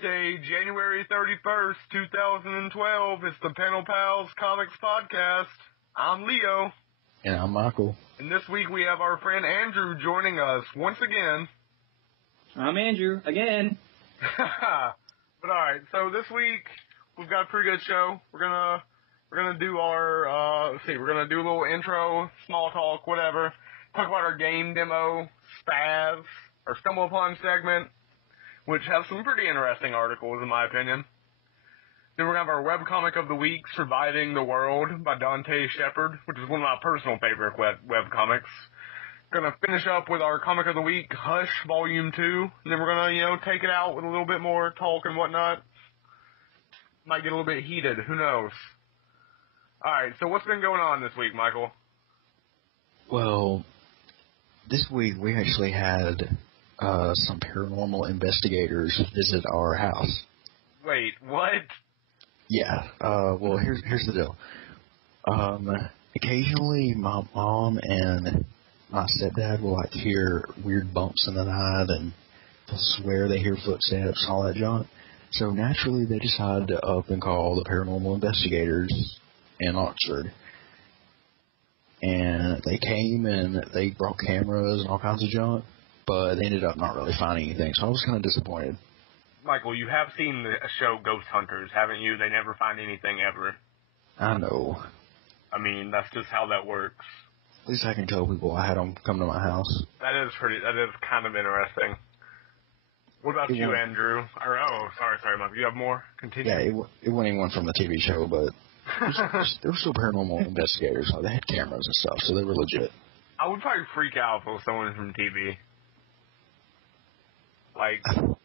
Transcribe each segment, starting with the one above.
Tuesday, January 31st, 2012. It's the Panel Pals Comics Podcast. I'm Leo. And I'm Michael. And this week we have our friend Andrew joining us once again. I'm Andrew, again. But alright, so this week we've got a pretty good show. We're gonna do our, we're gonna do a little intro, small talk, whatever. Talk about our game demo, SPAZ, our StumbleUpon segment, which has some pretty interesting articles, in my opinion. Then we're going to have our webcomic of the week, Surviving the World, by Dante Shepherd, which is one of my personal favorite webcomics. Going to finish up with our comic of the week, Hush, Volume 2. And then we're going to, take it out with a little bit more talk and whatnot. Might get a little bit heated, who knows. Alright, so what's been going on this week, Michael? Well, this week we actually had some paranormal investigators visit our house. Wait, what? Yeah, well, here's the deal. Occasionally my mom and my stepdad will, hear weird bumps in the night, and they'll swear they hear footsteps and all that junk. So naturally they decided to up and call the paranormal investigators in Oxford. And they came and they brought cameras and all kinds of junk, but they ended up not really finding anything, so I was kind of disappointed. Michael, you have seen the show Ghost Hunters, haven't you? They never find anything ever. I know. I mean, that's just how that works. At least I can tell people I had them come to my house. That is kind of interesting. What about you, Andrew? Sorry, Michael. You have more? Continue. Yeah, it wasn't anyone from the TV show, but they were still paranormal investigators. They had cameras and stuff, so they were legit. I would probably freak out if it was someone from TV. It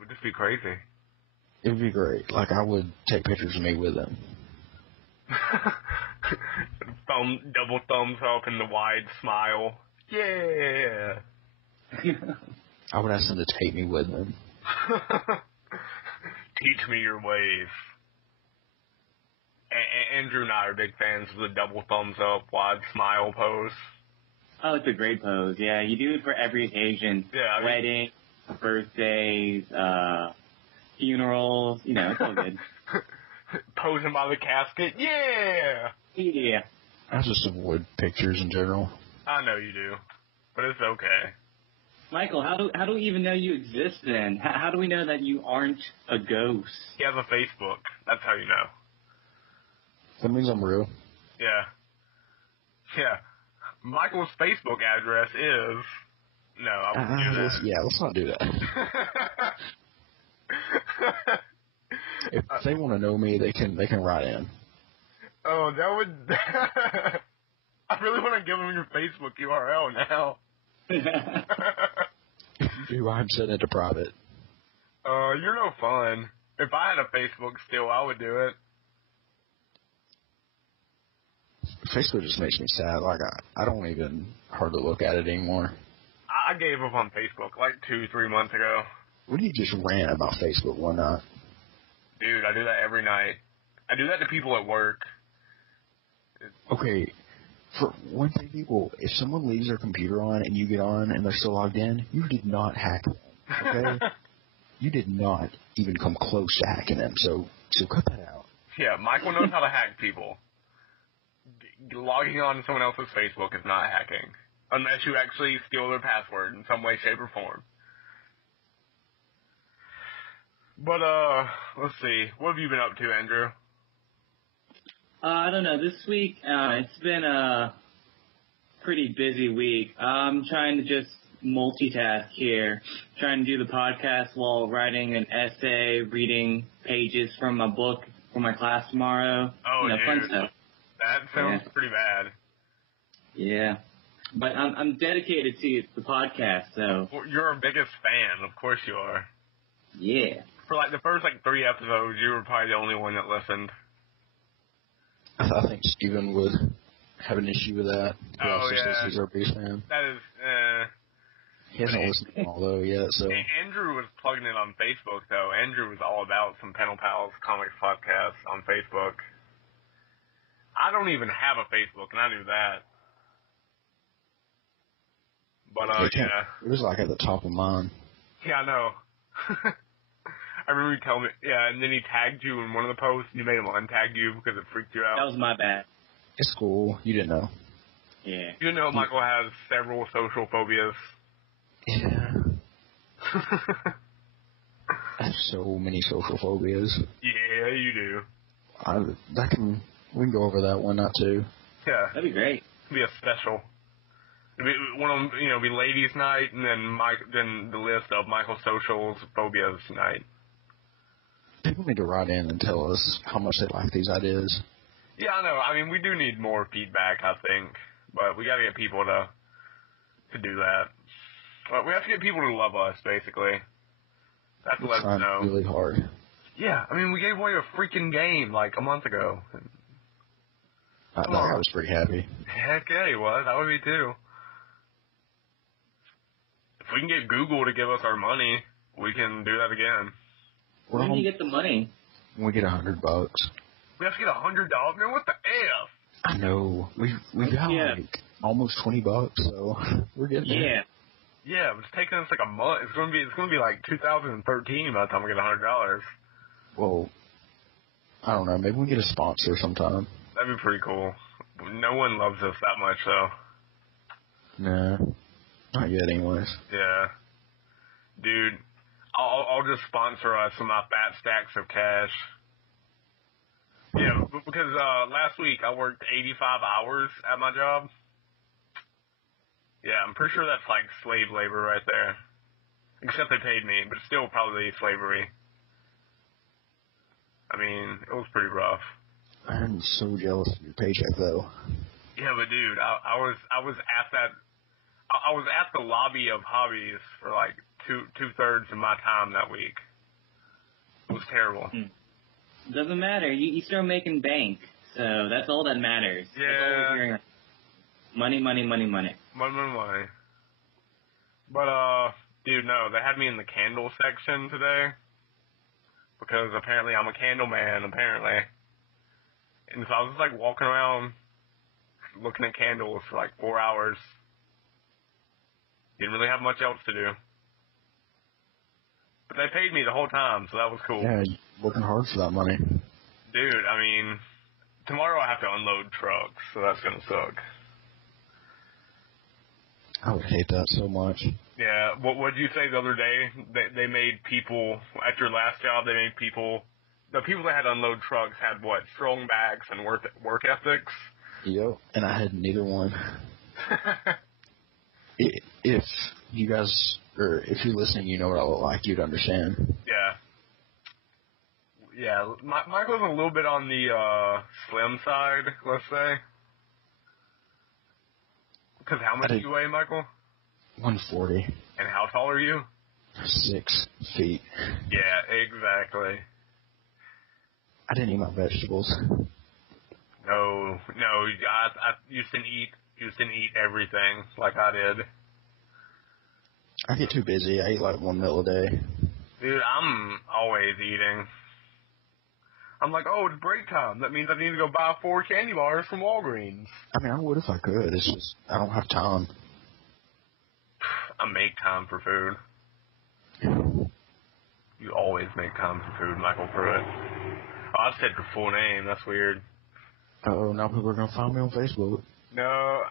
would just be crazy. It would be great. I would take pictures of me with them. Double thumbs up and the wide smile. Yeah. I would ask them to take me with them. Teach me your ways. Andrew and I are big fans of the double thumbs up, wide smile pose. Oh, it's a great pose. Yeah, you do it for every occasion. Yeah, weddings, birthdays, funerals. It's all good. Posing by the casket. Yeah. Yeah. I just avoid pictures in general. I know you do, but it's okay. Michael, how do we even know you exist then? How do we know that you aren't a ghost? He has a Facebook. That's how you know. That means I'm real. Yeah. Yeah. Michael's Facebook address is... No, I won't do that. Yeah, let's not do that. If they want to know me, they can write in. Oh, that would... I really want to give them your Facebook URL now. Do I'm setting it to private. You're no fun. If I had a Facebook still, I would do it. Facebook just makes me sad. I don't even hardly look at it anymore. I gave up on Facebook 2-3 months ago. What do you just rant about Facebook one night? Dude, I do that every night. I do that to people at work. Okay, for one thing, people, if someone leaves their computer on and you get on and they're still logged in, you did not hack them, okay? You did not even come close to hacking them, so cut that out. Yeah, Michael knows how to hack people. Logging on to someone else's Facebook is not hacking. Unless you actually steal their password in some way, shape, or form. But, let's see. What have you been up to, Andrew? I don't know. This week, it's been a pretty busy week. I'm trying to just multitask here. Trying to do the podcast while writing an essay, reading pages from my book for my class tomorrow. Oh, dude. Fun stuff. That sounds pretty bad. Yeah. But I'm dedicated to the podcast, so... Well, you're our biggest fan. Of course you are. Yeah. For the first 3 episodes, you were probably the only one that listened. I think Steven would have an issue with that. Oh, yeah. He's our biggest fan. That is, He hasn't listened to them all, though, yet, so... Andrew was plugging it on Facebook, though. Andrew was all about some Panel Pals Comics Podcast on Facebook. I don't even have a Facebook, and I do that. But, yeah. It was at the top of mine. Yeah, I know. I remember you telling me, yeah, and then he tagged you in one of the posts, and you made him untag you because it freaked you out. That was my bad. It's cool. You didn't know. Yeah. You know Michael has several social phobias. Yeah. I have so many social phobias. Yeah, you do. We can go over that one, not two. Yeah. That'd be great. It'd be a special. It'd be one of them, be ladies' night, and then the list of Michael's social phobias night. People need to write in and tell us how much they like these ideas. Yeah, I know. I mean, we do need more feedback, I think, but we got to get people to do that. But we have to get people to love us, basically. That's We're let us trying know. really hard. Yeah, I mean, we gave away a freaking game like a month ago. That guy was pretty happy. Heck yeah, he was. I would be too. If we can get Google to give us our money, we can do that again. When do you get the money? When we get $100. We have to get $100. Man, what the F? I know. We've got like almost $20, so we're getting there. Yeah, but it's taking us like a month. It's gonna be like 2013 by the time we get $100. Well, I don't know. Maybe we get a sponsor sometime. That'd be pretty cool. No one loves us that much, though. Nah, not yet, anyways. Yeah, dude, I'll just sponsor us with my fat stacks of cash. Yeah, because last week I worked 85 hours at my job. Yeah, I'm pretty sure that's like slave labor right there. Except they paid me, but still probably slavery. I mean, it was pretty rough. I'm so jealous of your paycheck, though. Yeah, but dude, I was at the lobby of Hobbies for like two-thirds of my time that week. It was terrible. Doesn't matter. You start making bank, so that's all that matters. Yeah. That's all we're hearing. Money, money, money, money. Money. But, dude, no, they had me in the candle section today. Because apparently I'm a candle man, apparently. And so I was just, like, walking around looking at candles for, like, 4 hours. Didn't really have much else to do. But they paid me the whole time, so that was cool. Yeah, working hard for that money. Dude, I mean, tomorrow I have to unload trucks, so that's gonna suck. I would hate that so much. Yeah, what did you say the other day? They made people, at your last job, the people that had to unload trucks had what? Strong backs and work ethics? Yep, and I had neither one. If you guys, or if you're listening, you know what I look like, you'd understand. Yeah, Michael's a little bit on the slim side, let's say. Because how much do you weigh, Michael? 140. And how tall are you? 6 feet. Yeah, exactly. I didn't eat my vegetables. No, I used to eat everything like I did. I get too busy. I eat like 1 meal a day. Dude, I'm always eating. I'm like, oh, it's break time. That means I need to go buy 4 candy bars from Walgreens. I mean, I would if I could. It's just, I don't have time. I make time for food. You always make time for food, Michael Pruitt. Oh, I said your full name. That's weird. Uh-oh, now people are going to find me on Facebook. No,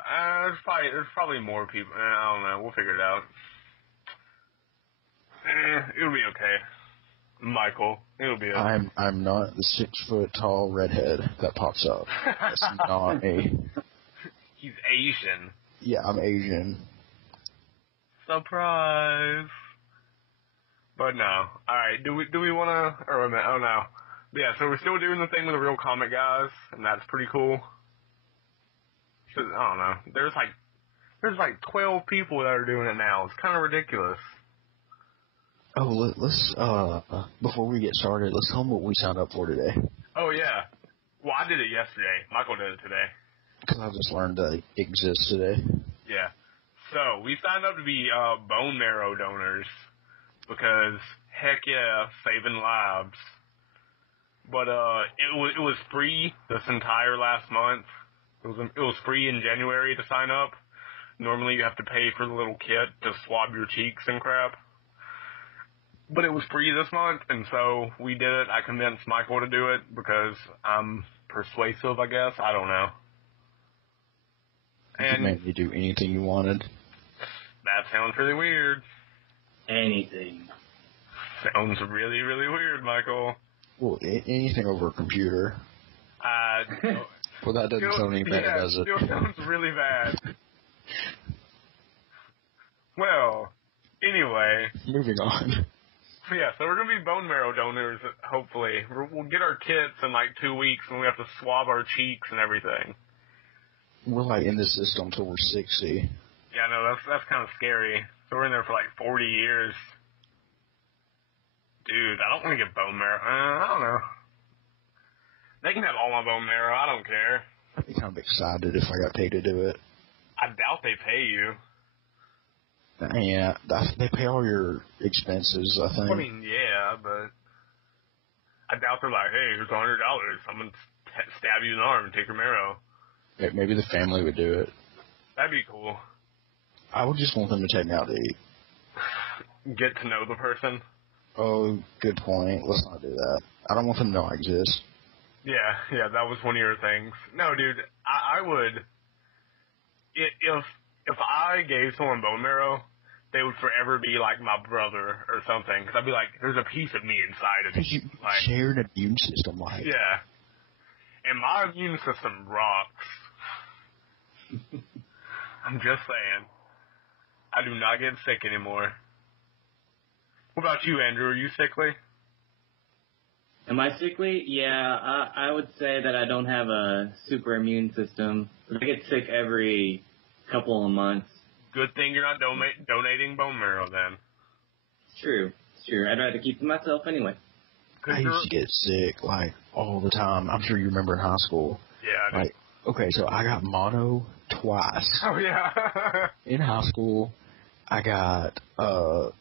there's probably more people. I don't know. We'll figure it out. It'll be okay. Michael, it'll be okay. I'm not the 6 foot tall redhead that pops up. That's not me. He's Asian. Yeah, I'm Asian. Surprise. But no. Alright, do we wanna or wait a minute, oh no. Yeah, so we're still doing the thing with the real comic guys, and that's pretty cool. So, I don't know. There's like 12 people that are doing it now. It's kinda ridiculous. Oh, let's before we get started, let's tell them what we signed up for today. Oh yeah. Well, I did it yesterday. Michael did it today. Because I just learned that it exists today. Yeah. So, we signed up to be bone marrow donors because, heck yeah, saving lives. But it was free this entire last month. It was free in January to sign up. Normally you have to pay for the little kit to swab your cheeks and crap. But it was free this month, and so we did it. I convinced Michael to do it because I'm persuasive, I guess. I don't know. You could make me do anything you wanted. That sounds really weird. Anything. Sounds really, really weird, Michael. Well, anything over a computer. Well, that doesn't sound any better, does it? Still sounds really bad. Well, anyway. Moving on. Yeah, so we're going to be bone marrow donors, hopefully. We'll get our kits in like 2 weeks, and we have to swab our cheeks and everything. We're like in the system till we're 60. Yeah, no, that's kind of scary. So we're in there for like 40 years. Dude, I don't want to get bone marrow. I don't know. They can have all my bone marrow. I don't care. I'd be kind of excited if I got paid to do it. I doubt they pay you. Yeah, they pay all your expenses, I think. I mean, yeah, but I doubt they're like, hey, here's $100. I'm going to stab you in the arm and take your marrow. Maybe the family would do it. That'd be cool. I would just want them to take me out to eat. Get to know the person. Oh, good point. Let's not do that. I don't want them to know I exist. Yeah, that was one of your things. No, dude, I would. If I gave someone bone marrow, they would forever be like my brother or something. Because I'd be like, there's a piece of me inside of you. You like, share an immune system, like. Yeah. And my immune system rocks. I'm just saying. I do not get sick anymore. What about you, Andrew? Are you sickly? Am I sickly? Yeah, I would say that I don't have a super immune system. I get sick every couple of months. Good thing you're not donating bone marrow, then. It's true. I'd rather keep it myself anyway. I used to get sick, like, all the time. I'm sure you remember in high school. Yeah, I do. Like, okay, so I got mono twice. Oh, yeah. In high school, I got, I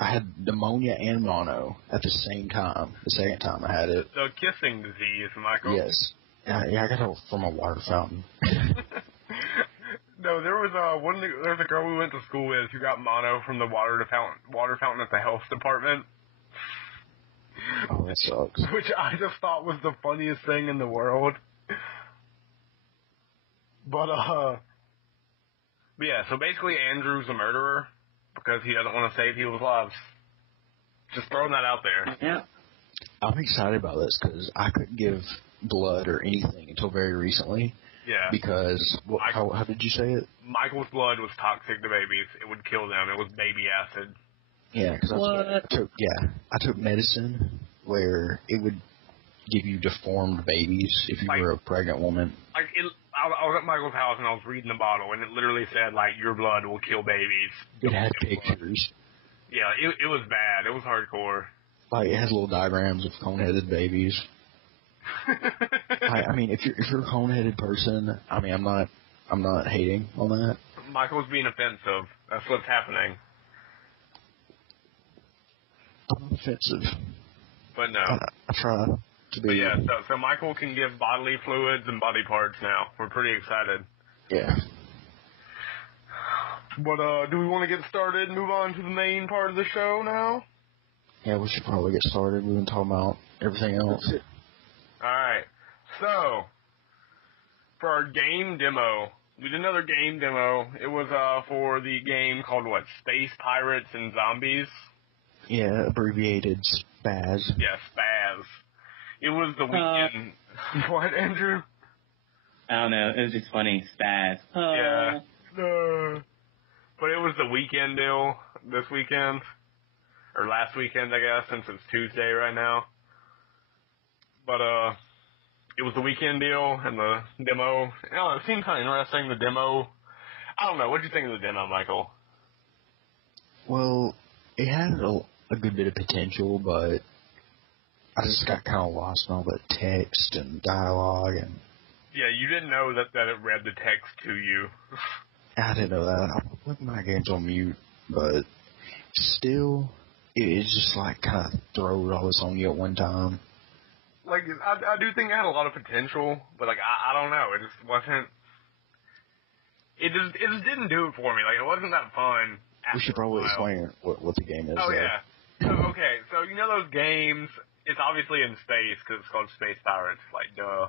had pneumonia and mono at the same time. The second time I had it. The kissing disease, Michael. Yes. Yeah, I got it from a water fountain. No, there was a girl we went to school with who got mono from the water fountain at the health department. Oh, that sucks. Which I just thought was the funniest thing in the world. But yeah, so basically Andrew's a murderer because he doesn't want to save people's lives. Just throwing that out there. Yeah. I'm excited about this because I couldn't give blood or anything until very recently. Yeah. Because, how did you say it? Michael's blood was toxic to babies. It would kill them. It was baby acid. Yeah, because I took medicine where it would give you deformed babies if you were a pregnant woman. I was at Michael's house and I was reading the bottle and it literally said, like, your blood will kill babies. It had pictures. Yeah, it was bad. It was hardcore. Like, it had little diagrams of cone-headed babies. I mean, if you're a cone-headed person, I mean, I'm not hating on that. Michael's being offensive. That's what's happening. I'm not offensive. But no. I try to be. But yeah, so Michael can give bodily fluids and body parts now. We're pretty excited. Yeah. But do we want to get started and move on to the main part of the show now? Yeah, we should probably get started. We've been talking about everything else. Alright. So, for our game demo, we did another game demo. It was for the game called, Space Pirates and Zombies? Yeah, abbreviated SPAZ. Yeah, SPAZ. It was the weekend. What, Andrew? I don't know. It was just funny. SPAZ. Yeah. But it was the weekend deal this weekend. Or last weekend, I guess, since it's Tuesday right now. But, it was the weekend deal and the demo. It seemed kind of interesting, the demo. I don't know. What did you think of the demo, Michael? Well, it had a good bit of potential, but I just got kind of lost in all the text and dialogue and... Yeah, you didn't know that it read the text to you. I didn't know that. I put my games on mute, but still, it's just like kind of throws all this on you at one time. Like, I do think it had a lot of potential, but like, I don't know. It just wasn't. It just didn't do it for me. Like, it wasn't that fun. We should probably explain what the game is. Oh, yeah. Okay, so you know those games, it's obviously in space because it's called Space Pirates, like, duh.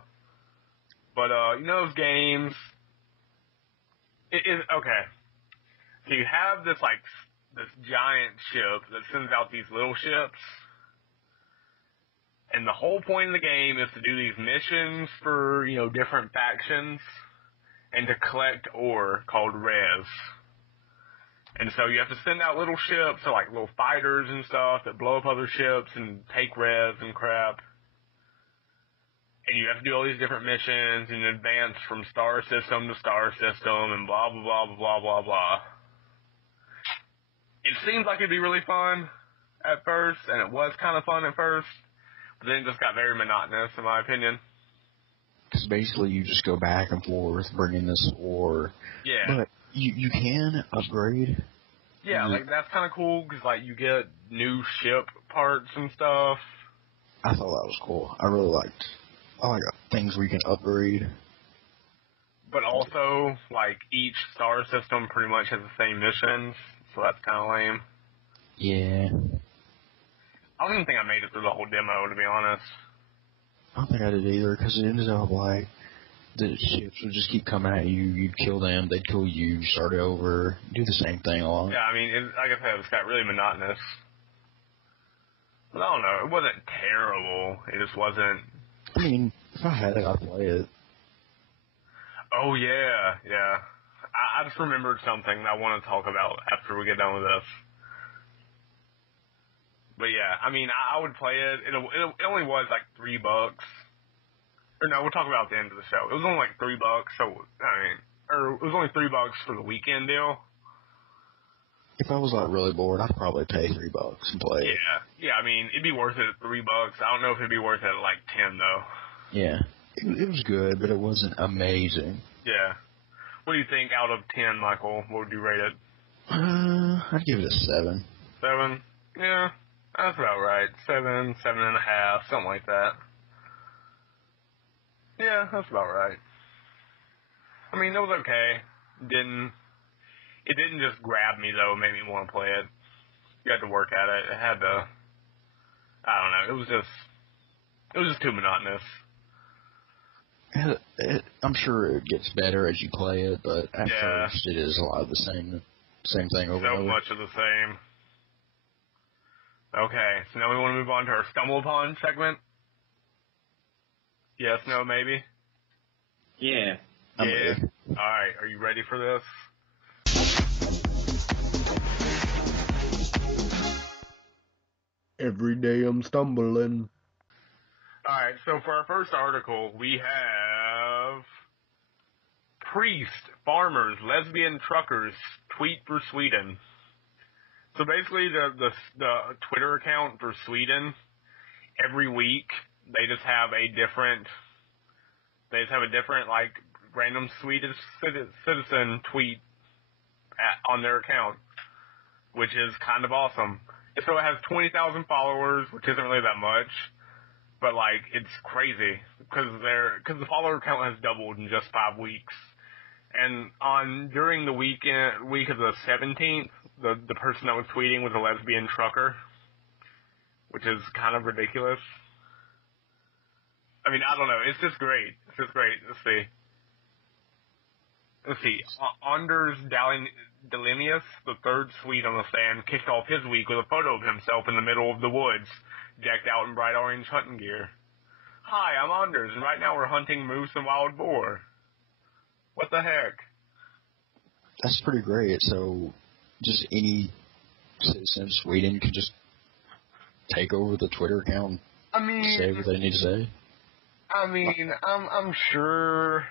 But, you know those games, okay. So you have this, like, this giant ship that sends out these little ships, and the whole point of the game is to do these missions for, you know, different factions, and to collect ore called res. And so you have to send out little ships, so like little fighters and stuff that blow up other ships and take res and crap. And you have to do all these different missions and advance from star system to star system and blah, blah, blah, blah, blah, blah. It seemed like it'd be really fun at first, and it was kind of fun at first, but then it just got very monotonous, in my opinion. Because basically you just go back and forth bringing this ore. Yeah. But you can upgrade. Yeah, like, that's kind of cool, because, like, you get new ship parts and stuff. I thought that was cool. I like things where you can upgrade. But also, like, each star system pretty much has the same missions, so that's kind of lame. Yeah. I don't even think I made it through the whole demo, to be honest. I don't think I did either, because it ended up like the ships would just keep coming at you. You'd kill them, they'd kill you, start over, do the same thing along. Yeah, I mean, like I said, it got really monotonous. But I don't know, it wasn't terrible. It just wasn't... I mean, if I had it, I'd play it. Oh, yeah. I just remembered something that I want to talk about after we get done with this. But yeah, I mean, I would play it. It only was like $3. Or no, we'll talk about it at the end of the show. It was only like $3, so, I mean, or it was only $3 for the weekend deal. If I was like really bored, I'd probably pay $3 and play it. Yeah, I mean, it'd be worth it at $3. I don't know if it'd be worth it at like 10 though. Yeah, it was good, but it wasn't amazing. Yeah. What do you think out of 10, Michael? What would you rate it? I'd give it a 7. 7? Yeah, that's about right. 7, 7.5, something like that. Yeah, that's about right. I mean, it was okay. It didn't just grab me though, make me want to play it. You had to work at it. It had to, I don't know, it was just too monotonous. I'm sure it gets better as you play it, but at first it is a lot of the same thing over and over. So much of the same. Okay, so now we want to move on to our StumbleUpon segment. Yes, no, maybe? Yeah. Yeah. Alright, are you ready for this? Every day I'm stumbling. Alright, so for our first article, we have... Priest, farmers, lesbian truckers tweet for Sweden. So basically, the Twitter account for Sweden, every week, they just have a different, like, random Swedish citizen tweet on their account, which is kind of awesome. So it has 20,000 followers, which isn't really that much, but, like, it's crazy, because the follower count has doubled in just 5 weeks. And during the week of the 17th, the person that was tweeting was a lesbian trucker, which is kind of ridiculous. I mean, I don't know. It's just great. Let's see. Anders Dalenius, the third Swede on the stand, kicked off his week with a photo of himself in the middle of the woods, decked out in bright orange hunting gear. Hi, I'm Anders, and right now we're hunting moose and wild boar. What the heck? That's pretty great. So, just any citizen of Sweden can just take over the Twitter account and say what they need to say? I mean, I'm sure...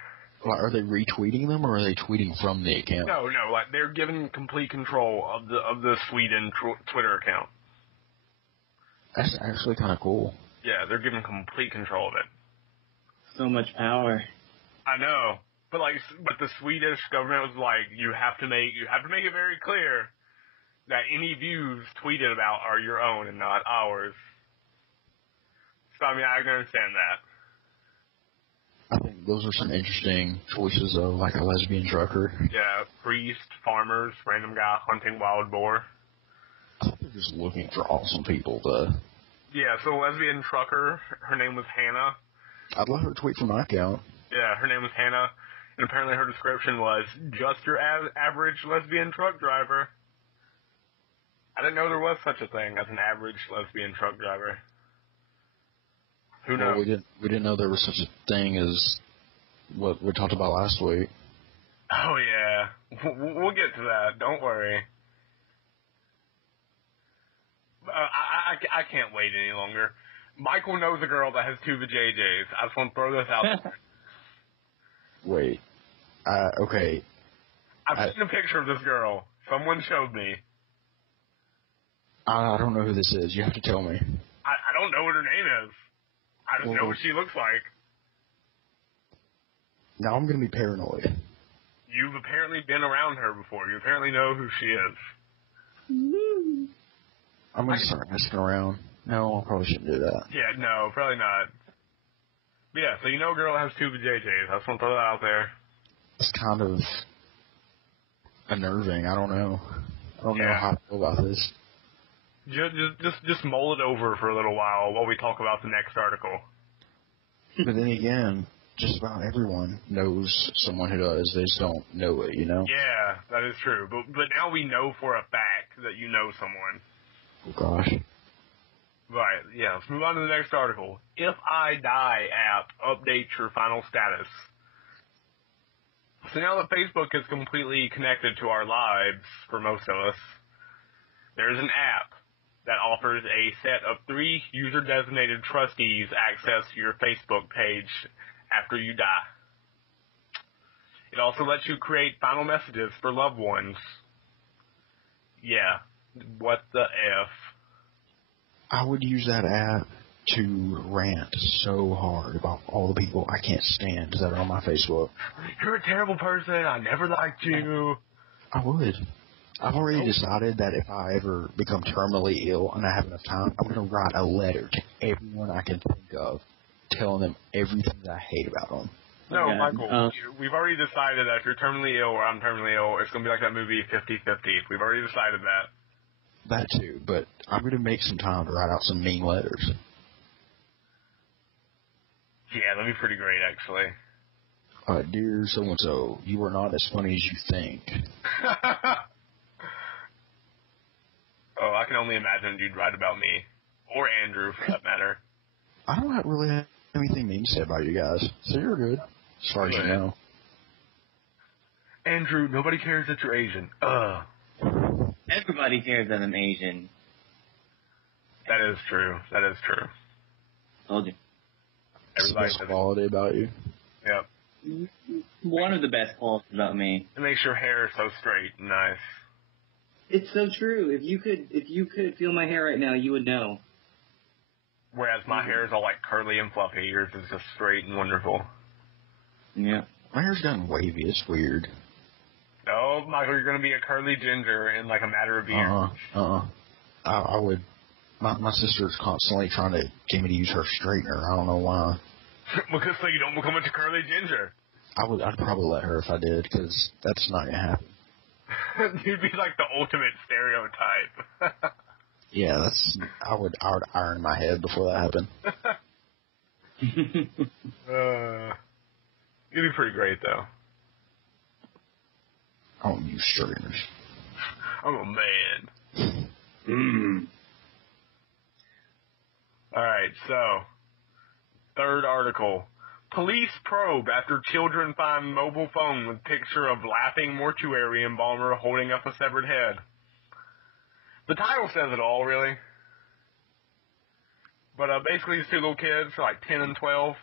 Like, are they retweeting them, or are they tweeting from the account? No, like, they're given complete control of the Sweden Twitter account. That's actually kind of cool. Yeah, they're given complete control of it. So much power. I know. But the Swedish government was like, you have to make it very clear that any views tweeted about are your own and not ours. So I mean, I can understand that. I think those are some interesting choices though, like a lesbian trucker. Yeah, priest, farmers, random guy hunting wild boar. I thought there They're just looking for awesome people to... Yeah, so lesbian trucker, her name was Hannah. I'd let her tweet from my account. Yeah, her name was Hannah, and apparently her description was, just your average lesbian truck driver. I didn't know there was such a thing as an average lesbian truck driver. Who knows? Well, we didn't know there was such a thing as what we talked about last week. Oh, yeah. We'll get to that. Don't worry. I can't wait any longer. Michael knows a girl that has 2 vajayjays. I just want to throw this out there. Wait. Okay. I've seen a picture of this girl. Someone showed me. I don't know who this is. You have to tell me. I don't know what her name is. I just know what she looks like. Now I'm going to be paranoid. You've apparently been around her before. You apparently know who she is. I'm going to start messing around. No, I probably shouldn't do that. Yeah, no, probably not. But yeah, so you know a girl has 2 vajayjays. I just want to throw that out there. It's kind of unnerving. I don't know. I don't know how I feel about this. Just mull it over for a little while we talk about the next article. But then again, just about everyone knows someone who does. They just don't know it, you know? Yeah, that is true. But now we know for a fact that you know someone. Oh, gosh. Right, yeah, let's move on to the next article. If I Die app updates your final status. So now that Facebook is completely connected to our lives, for most of us, there's an app that offers a set of 3 user-designated trustees access to your Facebook page after you die. It also lets you create final messages for loved ones. Yeah, what the F? I would use that app to rant so hard about all the people I can't stand that are on my Facebook. You're a terrible person. I never liked you. I would. I've already decided that if I ever become terminally ill and I have enough time, I'm going to write a letter to everyone I can think of, telling them everything that I hate about them. No, okay. Michael, we've already decided that if you're terminally ill or I'm terminally ill, it's going to be like that movie 50-50. We've already decided that. That too, but I'm going to make some time to write out some mean letters. Yeah, that'd be pretty great, actually. Dear so-and-so, you are not as funny as you think. Oh, I can only imagine you'd write about me. Or Andrew, for that matter. I don't really have anything mean to say about you guys, so you're good, as far as you know. Andrew, nobody cares that you're Asian. Everybody cares that I'm Asian. That is true. That is true. Told you. It's the best quality about you. Yep. One of the best qualities about me. It makes your hair so straight and nice. It's so true. If you could feel my hair right now, you would know. Whereas my hair is all like curly and fluffy, yours is just straight and wonderful. Yeah. My hair's gotten wavy. It's weird. No, Michael, you're going to be a curly ginger in like a matter of years. I would. My sister's constantly trying to get me to use her straightener. I don't know why. Because so you don't become a curly ginger. I'd probably let her if I did, because that's not going to happen. You'd be like the ultimate stereotype. Yeah, I would iron my head before that happened. It'd be pretty great, though. I don't use straighteners. I'm a man. Alright, so, third article. Police probe after children find mobile phone with picture of laughing mortuary embalmer holding up a severed head. The title says it all, really. But basically, these 2 little kids, like 10 and 12,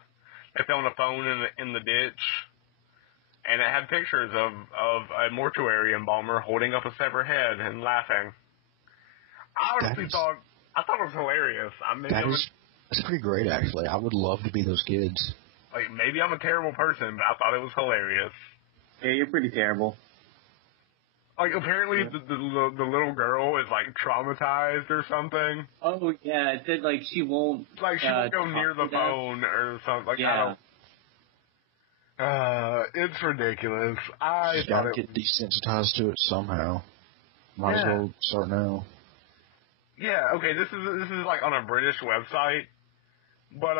they found a phone in the ditch, and it had pictures of a mortuary embalmer holding up a severed head and laughing. I honestly thought it was hilarious. That's pretty great, actually. I would love to be those kids. Like, maybe I'm a terrible person, but I thought it was hilarious. Yeah, you're pretty terrible. Like, apparently the little girl is, like, traumatized or something. Oh, yeah, it said, like, she won't... Like, she won't go near the phone or something. Like, yeah. It's ridiculous. She's got to get desensitized to it somehow. Might as well start now. Yeah, okay, this is like on a British website, but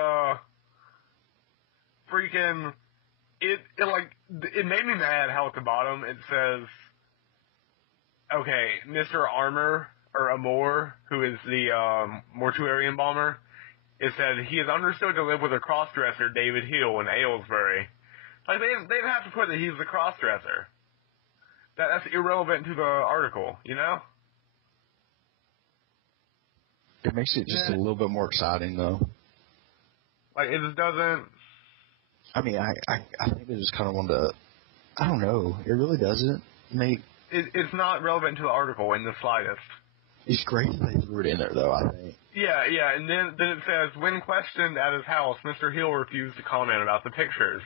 freaking it made me mad how at the bottom it says, okay, Mr. Armour or Amor, who is the mortuary embalmer, it said he is understood to live with a crossdresser, David Hill, in Aylesbury. Like they didn't have to put that he's the crossdresser. That's irrelevant to the article, you know? It makes it just a little bit more exciting, though. Like, it just doesn't... I mean, I think they just kind of want to... I don't know. It really doesn't make... It's not relevant to the article in the slightest. It's great that they threw it in there, though, I think. Yeah, and then it says, when questioned at his house, Mr. Hill refused to comment about the pictures.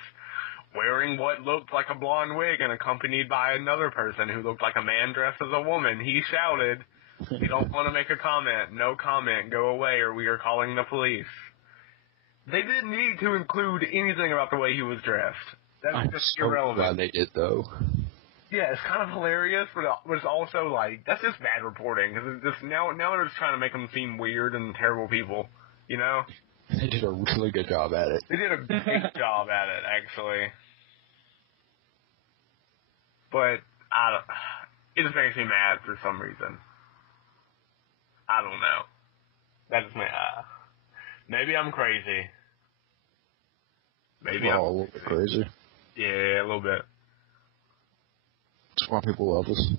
Wearing what looked like a blonde wig and accompanied by another person who looked like a man dressed as a woman, he shouted, "We don't want to make a comment. No comment. Go away or we are calling the police." They didn't need to include anything about the way he was dressed. That's just irrelevant. I'm glad they did, though. Yeah, it's kind of hilarious, but it's also like, that's just bad reporting, because it's just, now they're just trying to make them seem weird and terrible people, you know? They did a really good job at it. They did a great job at it, actually. But, it just makes me mad for some reason. I don't know. That just maybe I'm crazy. Maybe I'm a little bit crazy. Yeah, a little bit. That's why people love us.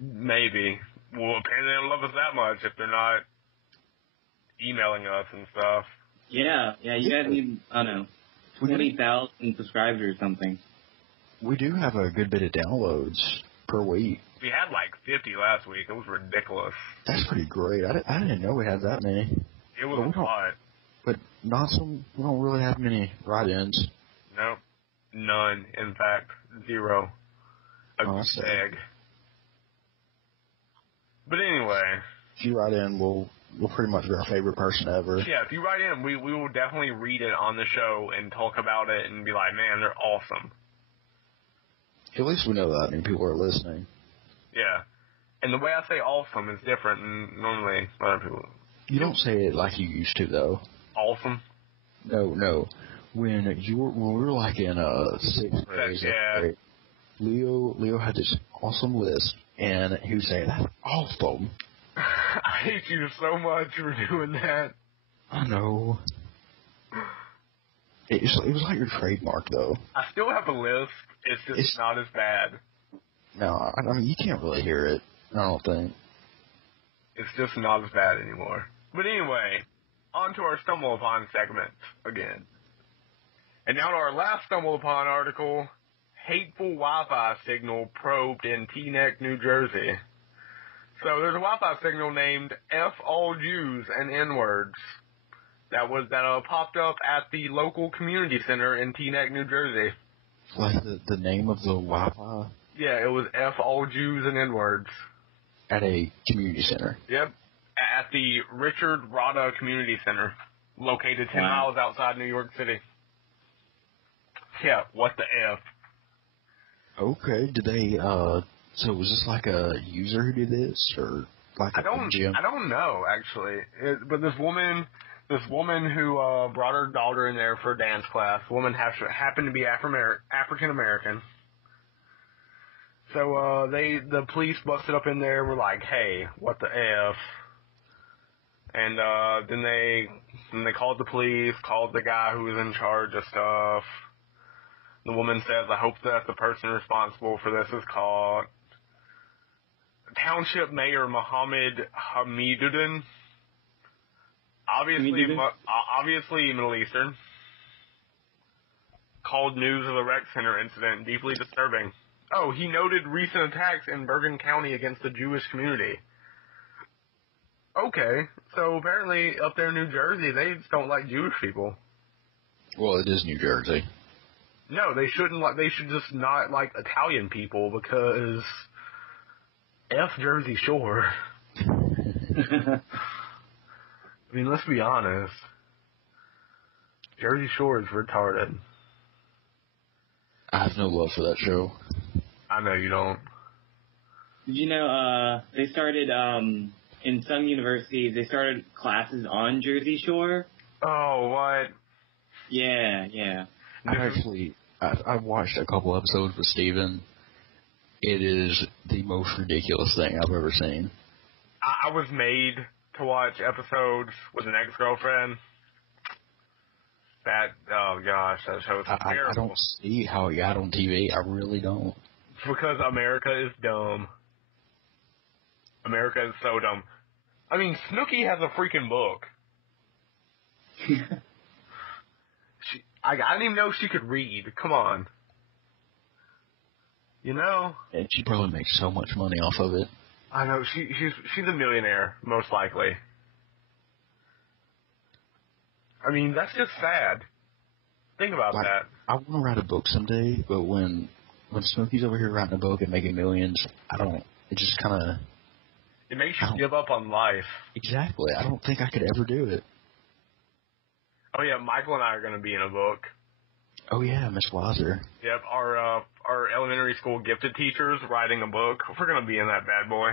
Maybe. Well, apparently they don't love us that much if they're not emailing us and stuff. Yeah, you guys need, I don't know, 20,000 subscribers or something. We do have a good bit of downloads per week. We had like 50 last week. It was ridiculous. That's pretty great. I didn't know we had that many. It was a lot. But we don't really have many write-ins. Nope. None, in fact. 0. A egg. But anyway. If you write in, we'll pretty much be our favorite person ever. Yeah, if you write in, we will definitely read it on the show and talk about it and be like, man, they're awesome. At least we know that. I mean, people are listening. Yeah. And the way I say awesome is different than normally other people. You don't say it like you used to, though. Awesome? No. When we were like in 6th grade, Leo had this awesome list, and he would say, "That's awesome." I hate you so much for doing that. I know. It was like your trademark, though. I still have a list. It's just not as bad. No, I mean, you can't really hear it, I don't think. It's just not as bad anymore. But anyway, on to our StumbleUpon segment again. And now to our last StumbleUpon article, hateful Wi-Fi signal probed in Teaneck, New Jersey. So there's a Wi-Fi signal named F all Jews and N-words that popped up at the local community center in Teaneck, New Jersey. Like the name of the Wi-Fi? Yeah, it was F all Jews and N-words. At a community center? Yep. At the Richard Rada Community Center, located 10 miles outside New York City. Yeah, what the F? Okay, did they, so was this like a user who did this, or like a gym? I don't know, actually. But this woman who brought her daughter in there for a dance class, the woman happened to be African-American. So the police busted up in there and were like, hey, what the F? And then they called the police, called the guy who was in charge of stuff. The woman says, I hope that the person responsible for this is caught. Township Mayor Mohammed Hamiduddin, obviously Middle Eastern, called news of the rec center incident deeply disturbing. Oh, he noted recent attacks in Bergen County against the Jewish community. Okay, so apparently up there in New Jersey, they just don't like Jewish people. Well, it is New Jersey. No, they shouldn't. They should just not like Italian people because F Jersey Shore. I mean, let's be honest. Jersey Shore is retarded. I have no love for that show. I know you don't. Did you know they started in some universities, they started classes on Jersey Shore. Oh, what? Yeah. I've watched a couple episodes with Steven. It is the most ridiculous thing I've ever seen. I was made to watch episodes with an ex-girlfriend. Oh gosh, that show's terrible. I don't see how it got on TV. I really don't. Because America is dumb. America is so dumb. I mean, Snooki has a freaking book. I didn't even know she could read. Come on. You know? And she probably makes so much money off of it. I know. She's a millionaire, most likely. I mean, that's just sad. Think about that. I want to write a book someday, but when Smokey's over here writing a book and making millions, it just kind of... It makes you give up on life. Exactly. I don't think I could ever do it. Oh, yeah, Michael and I are going to be in a book. Oh, yeah, Miss Weiser. Yep, our elementary school gifted teachers writing a book. We're going to be in that bad boy.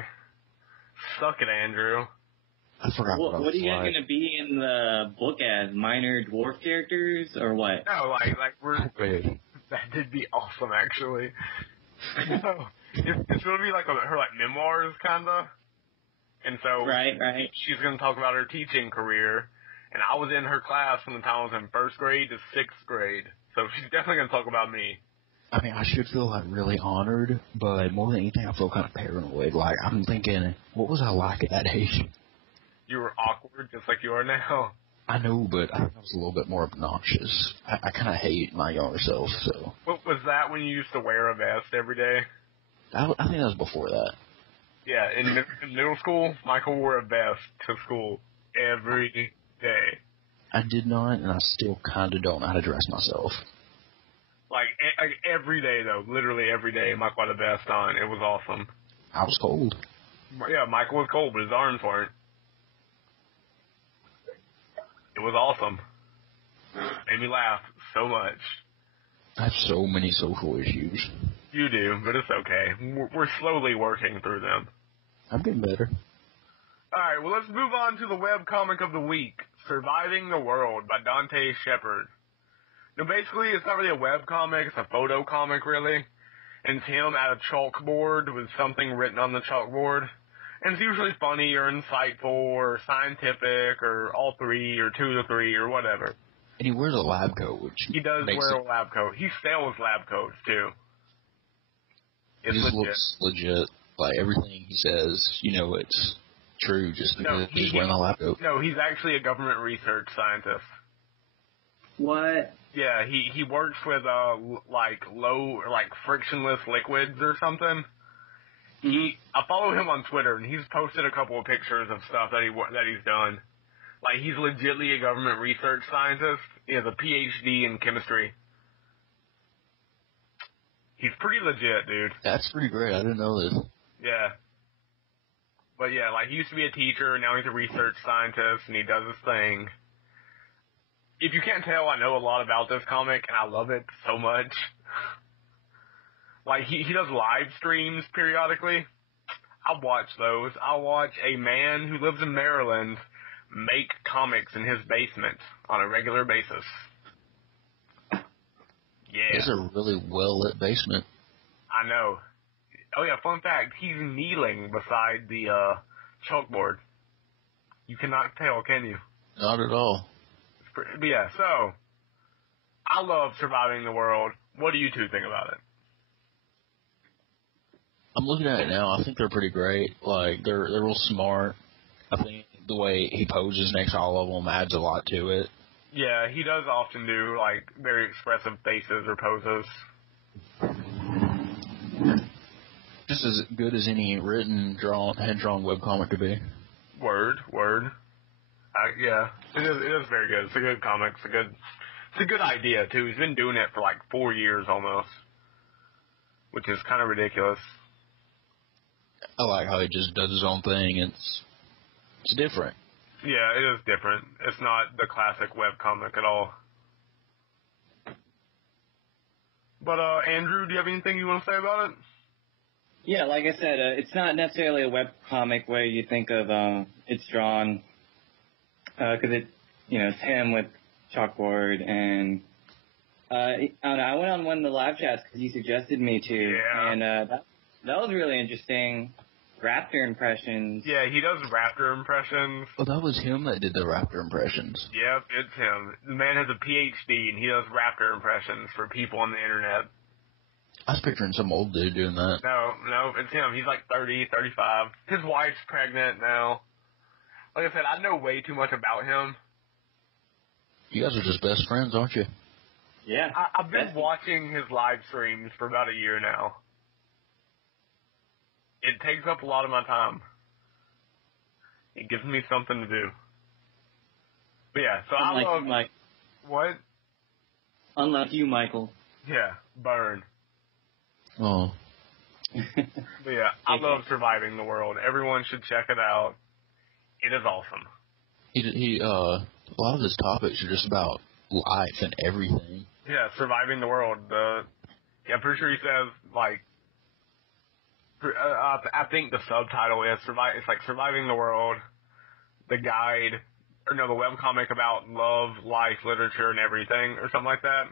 Suck it, Andrew. I forgot what are you guys going to be in the book as? Minor dwarf characters, or what? No, like we're... That'd be awesome, actually. No, it's going to be like her memoirs, kind of. And so right. She's going to talk about her teaching career. And I was in her class from the time I was in 1st grade to 6th grade. So she's definitely going to talk about me. I mean, I should feel really honored, but more than anything, I feel kind of paranoid. Like, I'm thinking, what was I like at that age? You were awkward, just like you are now. I know, but I was a little bit more obnoxious. I kind of hate my younger self, so. What was that when you used to wear a vest every day? I think that was before that. Yeah, in middle school, Michael wore a vest to school every day. I did not, and I still kind of don't know how to dress myself. Like every day, though. Literally every day, Michael had a vest on. It was awesome. I was cold. Yeah, Michael was cold, but his arms weren't. It was awesome. Made me laugh so much. I have so many social issues. You do, but it's okay. We're slowly working through them. I'm getting better. Alright, well, let's move on to the webcomic of the week, Surviving the World by Dante Shepherd. Now, basically, it's not really a webcomic, it's a photo comic, really. And it's him at a chalkboard with something written on the chalkboard. And it's usually funny or insightful or scientific or all three or 2 to 3 or whatever. And he wears a lab coat, which he does wear a lab coat. He sells lab coats, too. It just looks legit. Like, everything he says, it's true just because he's wearing a lab coat. No, he's actually a government research scientist. What? Yeah, he works with, frictionless liquids or something. I follow him on Twitter, and he's posted a couple of pictures of stuff that he's done. Like, he's legitimately a government research scientist. He has a PhD in chemistry. He's pretty legit, dude. That's pretty great. I didn't know this. Yeah. But yeah, he used to be a teacher, now he's a research scientist, and he does his thing. If you can't tell, I know a lot about this comic, and I love it so much. He does live streams periodically. I'll watch those. I'll watch a man who lives in Maryland make comics in his basement on a regular basis. Yeah. It's a really well-lit basement. I know. Oh, yeah, fun fact, he's kneeling beside the chalkboard. You cannot tell, can you? Not at all. But yeah, so, I love Surviving the World. What do you two think about it? I'm looking at it now. I think they're pretty great. They're real smart. I think the way he poses next to all of them adds a lot to it. Yeah, he does often do, very expressive faces or poses. Just as good as any written, hand-drawn webcomic could be. Word. Yeah, it is very good. It's a good comic. It's a good idea, too. He's been doing it for, 4 years almost, which is kind of ridiculous. I like how he just does his own thing. It's different. Yeah, it is different. It's not the classic webcomic at all. But, Andrew, do you have anything you want to say about it? Yeah, like I said, it's not necessarily a webcomic where you think of it's drawn, because it's him with chalkboard, and I don't know, I went on one of the live chats because you suggested me to, Yeah. and that was really interesting. Raptor impressions. Yeah, he does raptor impressions. Oh, that was him that did the raptor impressions. Yep, it's him. The man has a PhD, and he does raptor impressions for people on the internet. I was picturing some old dude doing that. No, it's him. He's like 30, 35. His wife's pregnant now. Like I said, I know way too much about him. You guys are just best friends, aren't you? Yeah. I've been watching his live streams for about a year now. It takes up a lot of my time. It gives me something to do. But yeah, so I love... Mike. What? Unlike you, Michael. Yeah, burn. Oh. But yeah, I love Surviving the World. Everyone should check it out. It is awesome. A lot of his topics are just about life and everything. Yeah, Surviving the World. I'm pretty sure he says, like, I think the subtitle is it's like Surviving the World, the guide, or no, the webcomic about love, life, literature, and everything, or something like that.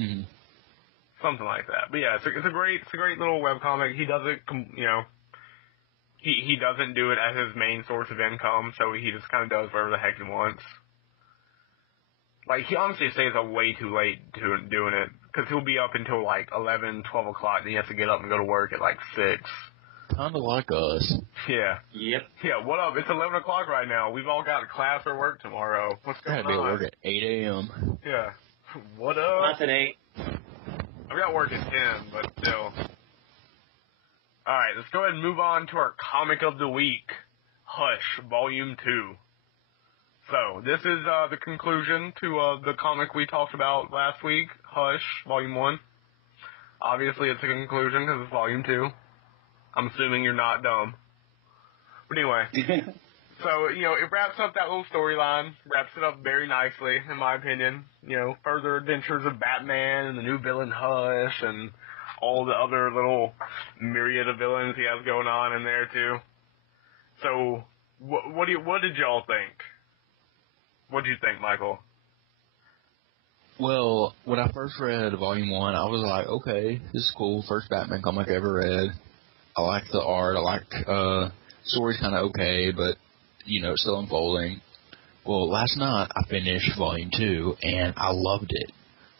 Mm-hmm. Something like that. But yeah, it's a great little webcomic. He doesn't, he doesn't do it as his main source of income, so he just kind of does whatever the heck he wants. Like, he honestly stays up way too late doing it, because he'll be up until like 11, 12 o'clock, and he has to get up and go to work at like 6. Kind of like us. Yeah. Yep. Yeah, what up? It's 11 o'clock right now. We've all got class or work tomorrow. What's I going had to be at on? work at 8 a.m. Yeah. What up? Class at 8. I've got work at 10, but still. Alright, let's go ahead and move on to our comic of the week. Hush, Volume 2. So, this is the conclusion to the comic we talked about last week, Hush, Volume 1. Obviously, it's a conclusion because it's Volume 2. I'm assuming you're not dumb. But anyway, so, it wraps up that little storyline, wraps it up very nicely, in my opinion. Further adventures of Batman and the new villain Hush and all the other little myriad of villains he has going on in there, too. So, what did y'all think? What did you think, Michael? Well, when I first read Volume 1, I was like, okay, this is cool. First Batman comic I ever read. I like the art. I like, story's kind of okay, but, it's still unfolding. Well, last night I finished Volume 2, and I loved it.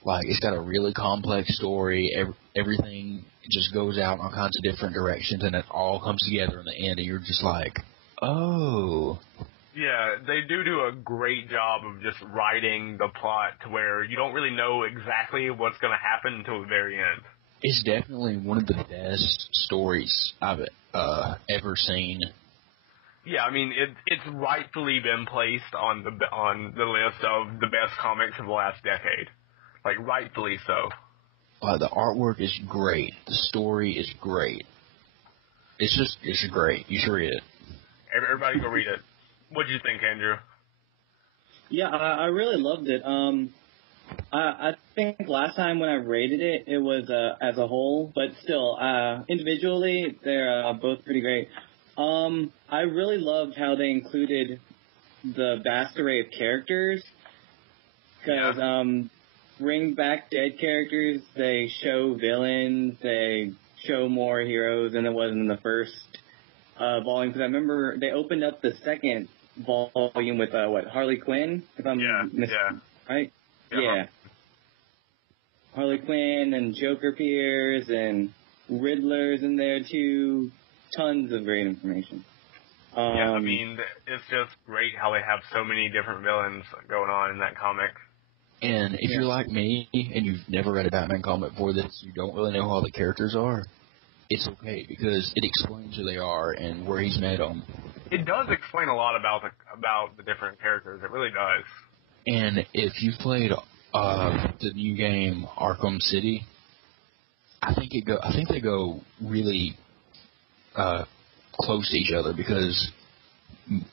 Like, it's got a really complex story. Everything just goes out in all kinds of different directions, and it all comes together in the end, and you're just like, oh. Yeah, they do a great job of just writing the plot to where you don't really know exactly what's going to happen until the very end. It's definitely one of the best stories I've ever seen. Yeah, I mean, it's rightfully been placed on the list of the best comics of the last decade. Like, rightfully so. The artwork is great. The story is great. It's great. You should read it. Everybody go read it. What'd you think, Andrew? Yeah, I really loved it. I think last time when I rated it, it was as a whole, but still, individually, they're both pretty great. I really loved how they included the vast array of characters, because bring back dead characters, they show villains, they show more heroes than it was in the first volume, because I remember they opened up the second volume with Harley Quinn, if I'm right? Yeah. Harley Quinn and Joker appears and Riddler's in there too. Tons of great information. Yeah, I mean, it's just great how they have so many different villains going on in that comic. And if you're like me and you've never read a Batman comic before this, you don't really know who all the characters are, it's okay because it explains who they are and where he's met them. It does explain a lot about the different characters. It really does. And if you've played the new game Arkham City, I think they go really close to each other because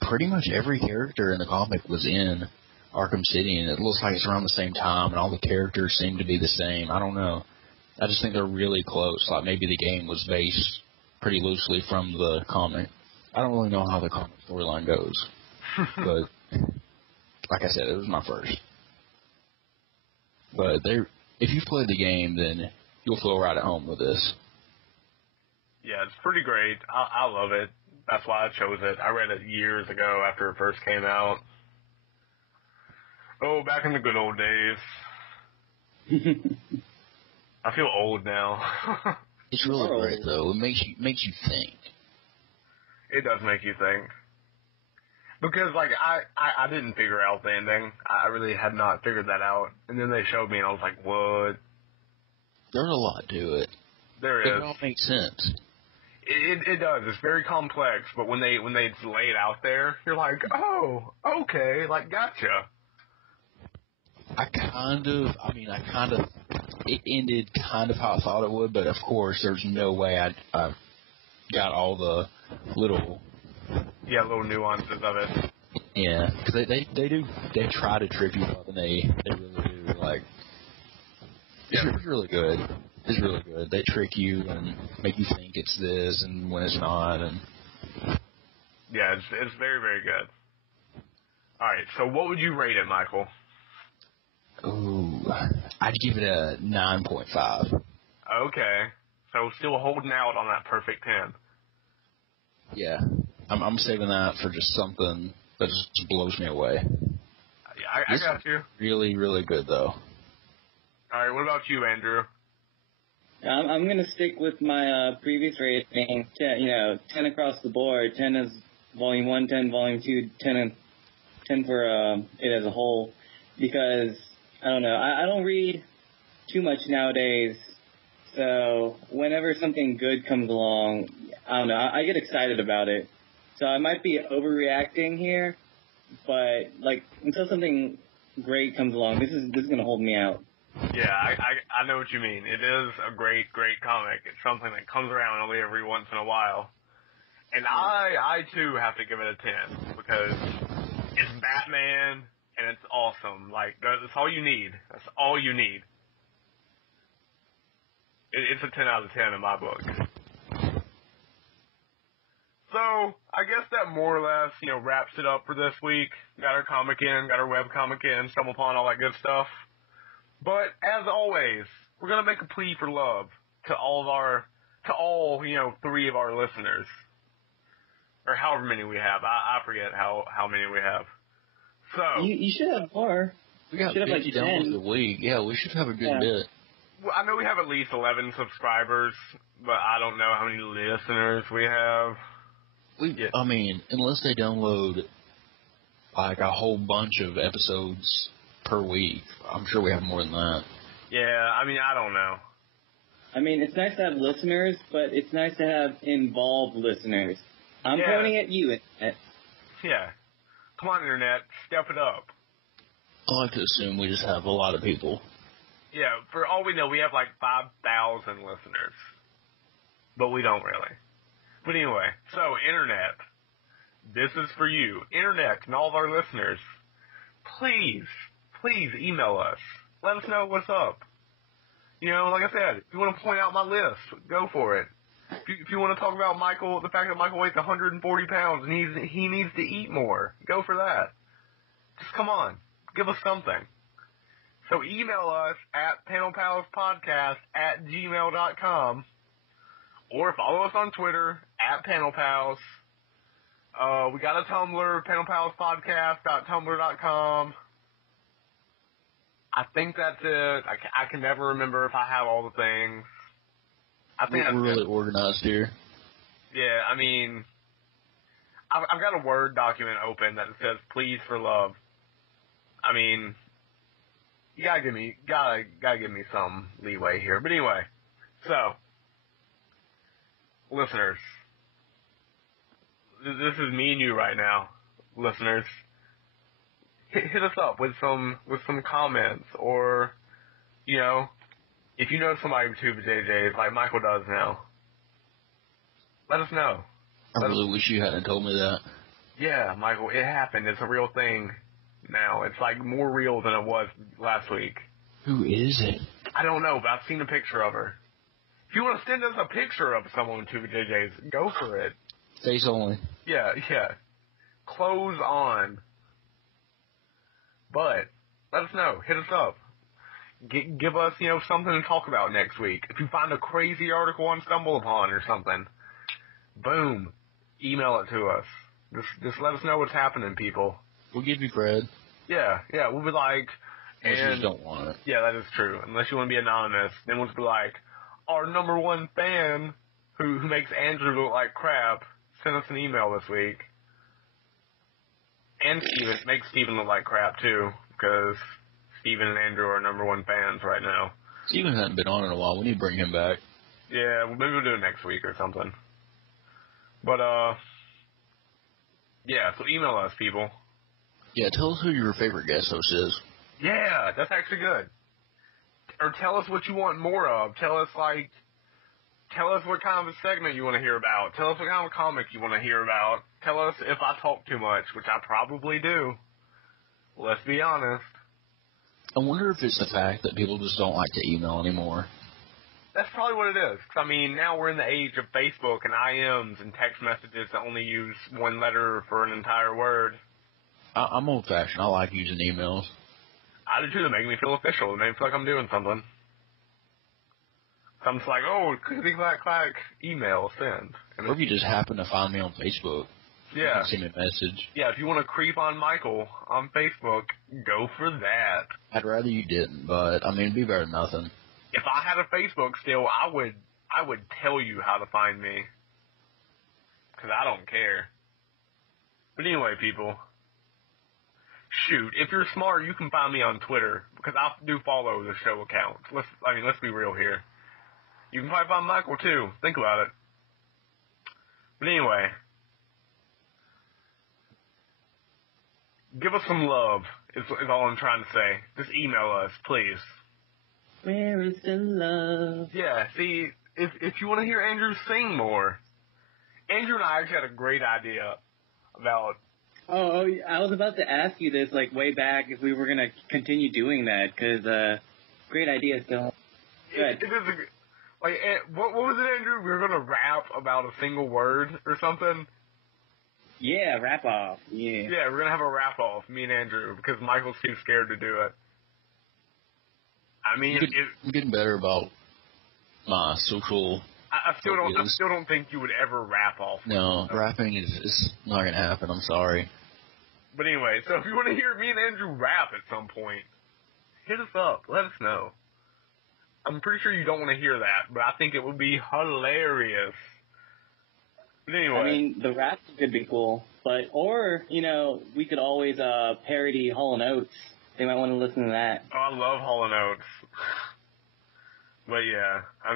pretty much every character in the comic was in Arkham City, and it looks like it's around the same time, and all the characters seem to be the same. I don't know. I just think they're really close. Like, maybe the game was based pretty loosely from the comic. I don't really know how the comic storyline goes. But, like I said, it was my first. But if you've played the game, then you'll feel right at home with this. Yeah, it's pretty great. I love it. That's why I chose it. I read it years ago after it first came out. Oh, back in the good old days. I feel old now. It's really great, though. It makes you think. It does make you think. Because, like, I didn't figure out the ending. I really had not figured that out. And then they showed me, and I was like, what? There's a lot to it. There is. It all makes sense. It does. It's very complex, but when they lay it out there, you're like, oh, okay, like, gotcha. It ended kind of how I thought it would, but of course, there's no way I got all the little nuances of it. Yeah, because they try to trip you up, and they really do. Like, it's really good. It's really good. They trick you and make you think it's this, and when it's not. And yeah, it's very, very good. All right, so what would you rate it, Michael? Ooh, I'd give it a 9.5. Okay, so still holding out on that perfect 10. Yeah, I'm saving that for just something that just blows me away. I got you. Really, really good, though. All right, what about you, Andrew? I'm going to stick with my previous rating, 10 across the board. 10 is Volume 1, 10 Volume 2, 10 for it as a whole. Because, I don't know, I don't read too much nowadays. So whenever something good comes along, I don't know, I get excited about it. So I might be overreacting here, but, like, until something great comes along, this is going to hold me out. Yeah, I know what you mean. It is a great, great comic. It's something that comes around only every once in a while. And I too, have to give it a 10, because it's Batman, and it's awesome. Like, that's all you need. That's all you need. It's a 10 out of 10 in my book. So, I guess that more or less, wraps it up for this week. Got our comic in, got our webcomic in, StumbleUpon, all that good stuff. But, as always, we're going to make a plea for love to all, 3 of our listeners. Or however many we have. I forget how many we have. So. You should have more. We got 50 like downloads a week. Yeah, we should have a good bit. Well, I know we have at least 11 subscribers, but I don't know how many listeners we have. I mean, unless they download, like, a whole bunch of episodes per week, I'm sure we have more than that. Yeah, I mean, I don't know. I mean, it's nice to have listeners, but it's nice to have involved listeners. I'm pointing at you, Internet. Yeah. Come on, Internet. Step it up. I like to assume we just have a lot of people. Yeah, for all we know, we have like 5,000 listeners. But we don't really. But anyway, so, Internet. This is for you. Internet and all of our listeners. Please email us. Let us know what's up. Like I said, if you want to point out my list, go for it. If you want to talk about Michael, the fact that Michael weighs 140 pounds and he needs to eat more, go for that. Just come on. Give us something. So email us at panelpalspodcast@gmail.com or follow us on Twitter at panelpals. We got a Tumblr, panelpalspodcast.tumblr.com. I think that's it. I can never remember if I have all the things. I think we're really organized here. Yeah, I mean, I've got a Word document open that says "Pleas for Love." I mean, you gotta give me some leeway here. But anyway, so listeners, this is me and you right now, listeners. Hit us up with some comments, or if you know somebody with 2 JJs like Michael does now, let us know. I really wish you hadn't told me that. Yeah, Michael, it happened. It's a real thing now. It's like more real than it was last week. Who is it? I don't know, but I've seen a picture of her. If you want to send us a picture of someone to the JJ's, go for it. Face only. Yeah. Clothes on. But let us know. Hit us up. Give us, something to talk about next week. If you find a crazy article on StumbleUpon or something, boom, email it to us. Just let us know what's happening, people. We'll give you credit. Yeah, we'll be like... Unless you just don't want it. Yeah, that is true. Unless you want to be anonymous, then we'll just be like, our number one fan who makes Andrew look like crap sent us an email this week. And Steven, make Steven look like crap too, because Steven and Andrew are number one fans right now. Steven hasn't been on in a while. We need to bring him back. Yeah, well, maybe we'll do it next week or something. But, yeah, so email us, people. Yeah, tell us who your favorite guest host is. Yeah, that's actually good. Or tell us what you want more of. Tell us what kind of a segment you want to hear about. Tell us what kind of a comic you want to hear about. Tell us if I talk too much, which I probably do. Let's be honest. I wonder if it's the fact that people just don't like to email anymore. That's probably what it is. 'Cause, now we're in the age of Facebook and IMs and text messages that only use one letter for an entire word. I'm old-fashioned. I like using emails. I do too. They make me feel official. They make me feel like I'm doing something. So I'm just like, oh, click, email, send. And Or if you just happen to find me on Facebook, you can send me a message. Yeah, if you want to creep on Michael on Facebook, go for that. I'd rather you didn't, but, it'd be better than nothing. If I had a Facebook still, I would tell you how to find me. Because I don't care. But anyway, people. Shoot, if you're smart, you can find me on Twitter, because I do follow the show accounts. Let's be real here. You can probably find Michael, too. Think about it. But anyway. Give us some love, is all I'm trying to say. Just email us, please. Where is the love? Yeah, see, if you want to hear Andrew sing more, Andrew and I actually had a great idea about... Oh, I was about to ask you this, way back, if we were going to continue doing that, because, great idea still. Good. It is what was it, Andrew? We were going to rap about a single word or something? Yeah, rap off. Yeah. Yeah, we're going to have a rap off, me and Andrew, because Michael's too scared to do it. I'm getting better about my social... I still don't think you would ever rap off. No, rapping is not going to happen. I'm sorry. But anyway, so if you want to hear me and Andrew rap at some point, hit us up. Let us know. I'm pretty sure you don't want to hear that, but I think it would be hilarious. But anyway. The raps could be cool. Or, we could always parody Hall & Oates. They might want to listen to that. Oh, I love Hall & Oates. But yeah, I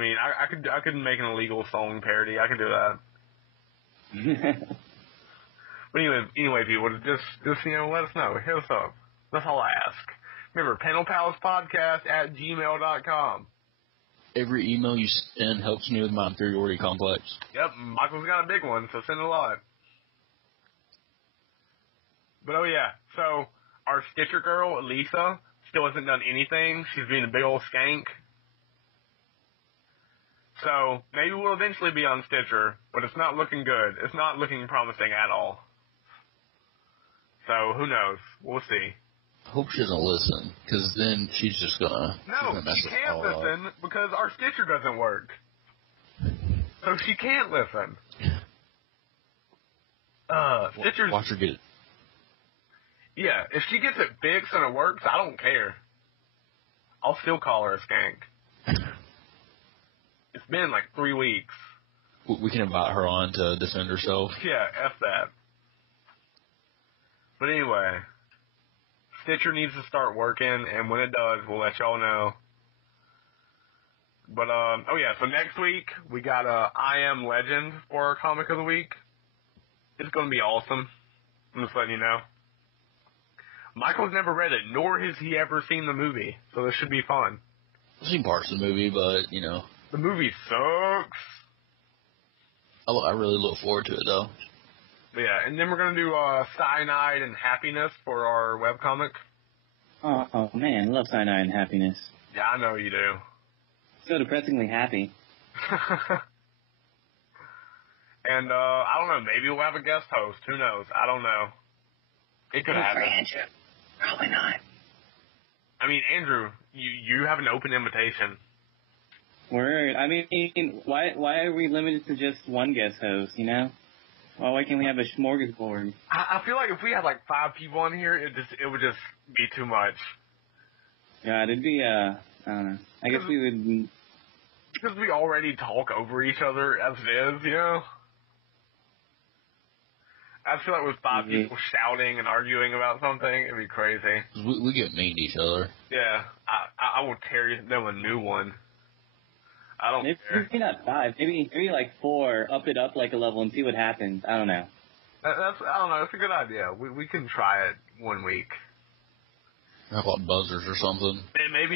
could make an illegal song parody. I could do that. But anyway, people, just let us know. Hit us up. That's all I ask. Remember, panelpalspodcast@gmail.com. Every email you send helps me with my inferiority complex. Yep, Michael's got a big one, so send a lot. But oh yeah, so our Stitcher girl, Elisa, still hasn't done anything. She's being a big old skank. So, maybe we'll eventually be on Stitcher, but it's not looking good. It's not looking promising at all. So, who knows? We'll see. I hope she doesn't listen, because then she's just gonna... No, she can't listen, because our Stitcher doesn't work. So she can't listen. Stitcher's... Watch her get it. Yeah, if she gets it fixed and it works, I don't care. I'll still call her a skank. It's been 3 weeks. We can invite her on to defend herself. Yeah, F that. But anyway, Stitcher needs to start working, and when it does, we'll let y'all know. But, so next week, we got I Am Legend for our comic of the week. It's going to be awesome. I'm just letting you know. Michael's never read it, nor has he ever seen the movie, so this should be fun. I've seen parts of the movie, but, The movie sucks. I really look forward to it, though. But yeah, and then we're going to do Cyanide and Happiness for our webcomic. Oh, man, I love Cyanide and Happiness. Yeah, I know you do. So depressingly happy. And, I don't know, maybe we'll have a guest host. Who knows? I don't know. It could happen. Andrew. Probably not. I mean, Andrew, you have an open invitation. Word. I mean, why are we limited to just one guest host, you know? Well, why can't we have a smorgasbord? I feel like if we had like 5 people on here, it would just be too much. God, it'd be, I don't know. I guess we would... Because we already talk over each other as it is, you know? I feel like with 5 people shouting and arguing about something, it'd be crazy. We get mean to each other. Yeah, I will tear them a new one. I don't care. Maybe not 5, maybe like 4, up it up like a level and see what happens. I don't know. I don't know, it's a good idea. We can try it one week. How about buzzers or something? Maybe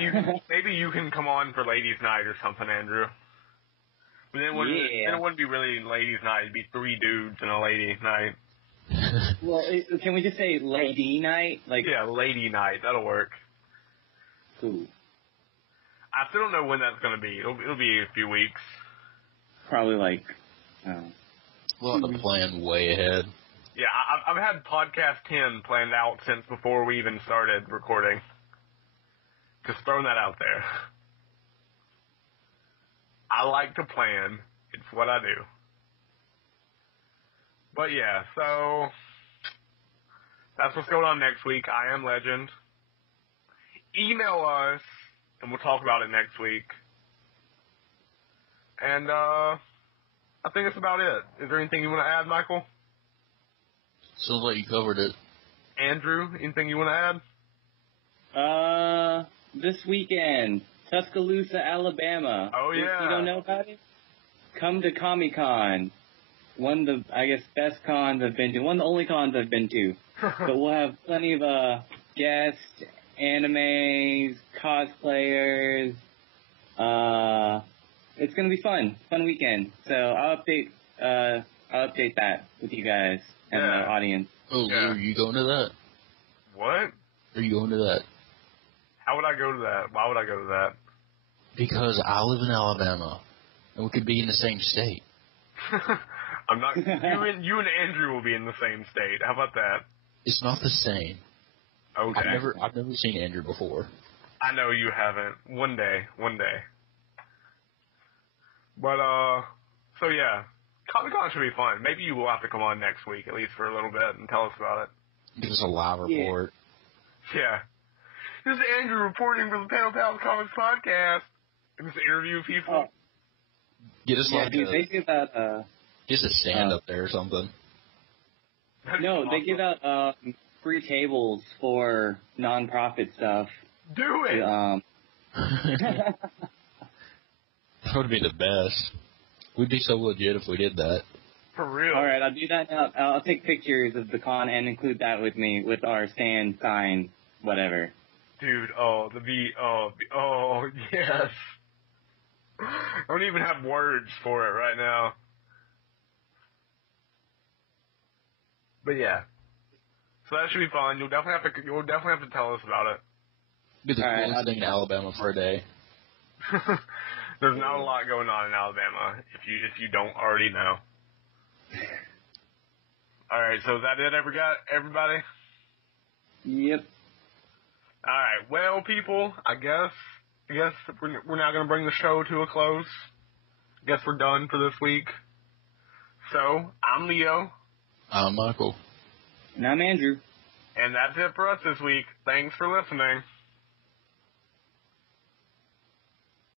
you can come on for ladies' night or something, Andrew. But then it wouldn't be really ladies' night. It'd be 3 dudes and a lady night. Well, can we just say lady night? Like, yeah, lady night. That'll work. Cool. I still don't know when that's going to be. It'll be a few weeks. Probably like... We'll have to plan way ahead. Yeah, I've had podcast 10 planned out since before we even started recording. Just throwing that out there. I like to plan. It's what I do. But yeah, so that's what's going on next week. I Am Legend. Email us, and we'll talk about it next week. And I think that's about it. Is there anything you want to add, Michael? Sounds like you covered it. Andrew, anything you want to add? This weekend, Tuscaloosa, Alabama. Oh, yeah. If you don't know about it, come to Comic-Con. One of the, I guess, best cons I've been to. One of the only cons I've been to. But we'll have plenty of guests, animes, cosplayers. It's going to be fun. Fun weekend. So I'll update that with you guys and the audience. Oh, yeah. Are you going to that? What? Are you going to that? How would I go to that? Why would I go to that? Because I live in Alabama, and we could be in the same state. I'm not. You and Andrew will be in the same state. How about that? It's not the same. Okay. I've never seen Andrew before. I know you haven't. One day. But so yeah, Comic-Con should be fun. Maybe you will have to come on next week, at least for a little bit, and tell us about it. Give us a live report. Yeah. This is Andrew reporting for the Panel Pals Comics Podcast. And just interview people. Get us they give out just a stand up there or something. No, they give out free tables for non-profit stuff. Do it. That would be the best. We'd be so legit if we did that. For real. All right, I'll do that now. I'll take pictures of the con and include that with me with our stand, sign, whatever. Dude, yes. I don't even have words for it right now. But yeah. So that should be fun. You'll definitely have to tell us about it. Be the coolest thing in Alabama for a day. There's not a lot going on in Alabama if you don't already know. All right, so is that it, everybody? Yep. All right, well, people, I guess we're now going to bring the show to a close. I guess we're done for this week. So, I'm Leo. I'm Michael. And I'm Andrew. And that's it for us this week. Thanks for listening.